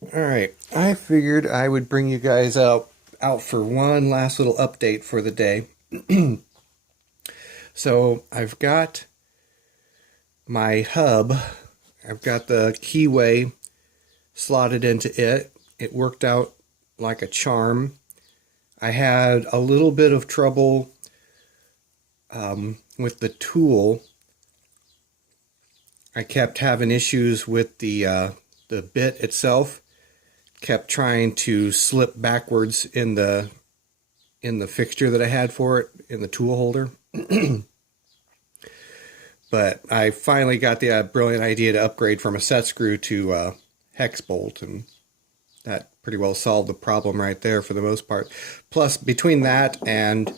Alright, I figured I would bring you guys out for one last little update for the day. So I've got my hub, I've got the keyway slotted into it. It worked out like a charm. I had a little bit of trouble with the tool. I kept having issues with the bit itself. Kept trying to slip backwards in the fixture that I had for it in the tool holder. But I finally got the brilliant idea to upgrade from a set screw to a hex bolt, and that pretty well solved the problem right there for the most part. Plus, between that and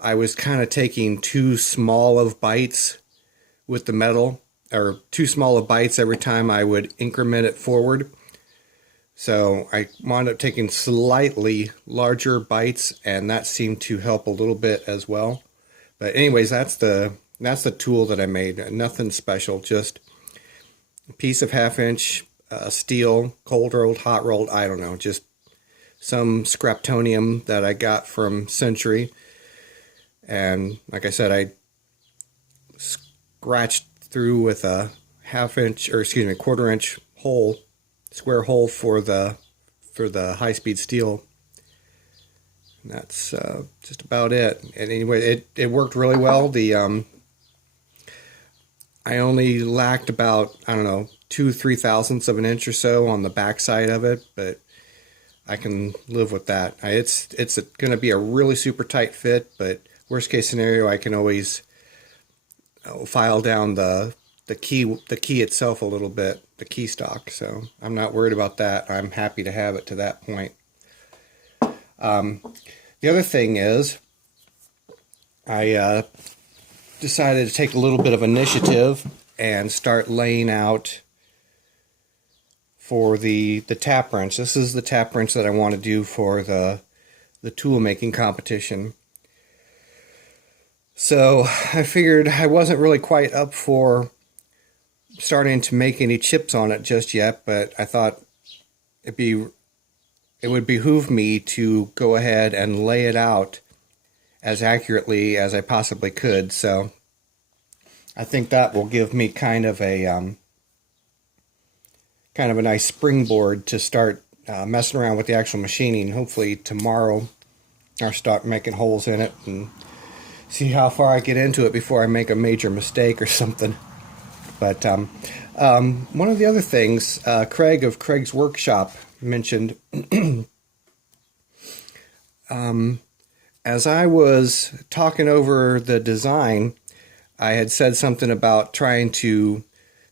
I was kind of taking too small of bites with the metal, or too small of bites every time I would increment it forward. So I wound up taking slightly larger bites, and that seemed to help a little bit as well. But anyways, that's the tool that I made. Nothing special, just a piece of 1/2 inch steel, cold rolled, hot rolled, I don't know, just some scraptonium that I got from Century. And like I said, I scratched through with a 1/2 inch, or excuse me, 1/4 inch hole, square hole for the high-speed steel. And that's just about it. And anyway, it worked really well. I only lacked about, I don't know, 2-3 thousandths of an inch or so on the back side of it, but I can live with that. It's going to be a really super tight fit, but worst case scenario, I can always file down the key itself a little bit, the key stock. So I'm not worried about that. I'm happy to have it to that point. The other thing is, I decided to take a little bit of initiative and start laying out for the tap wrench. This is the tap wrench that I want to do for the tool making competition. So I figured I wasn't really quite up for starting to make any chips on it just yet, but I thought it would behoove me to go ahead and lay it out as accurately as I possibly could. So I think that will give me kind of a nice springboard to start messing around with the actual machining. Hopefully tomorrow I'll start making holes in it and see how far I get into it before I make a major mistake or something. But one of the other things, Craig of Craig's Workshop mentioned, as I was talking over the design, I had said something about trying to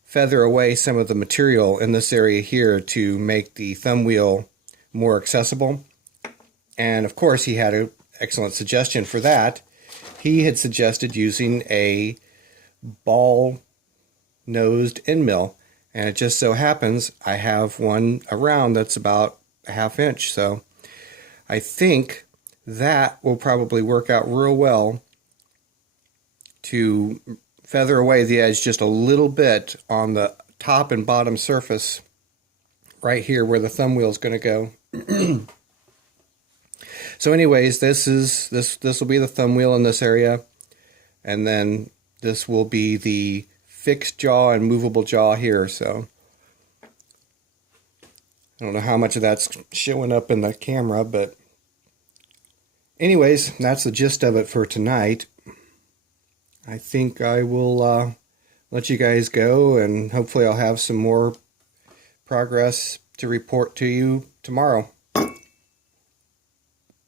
feather away some of the material in this area here to make the thumb wheel more accessible. And of course, he had an excellent suggestion for that. He had suggested using a ball-nosed end mill, and it just so happens I have one around that's about a 1/2 inch. So I think that will probably work out real well to feather away the edge just a little bit on the top and bottom surface right here where the thumb wheel is going to go. So anyways, this will be the thumb wheel in this area, and then this will be the fixed jaw and movable jaw here. So I don't know how much of that's showing up in the camera, but anyways, that's the gist of it for tonight. I think I will let you guys go, and hopefully I'll have some more progress to report to you tomorrow.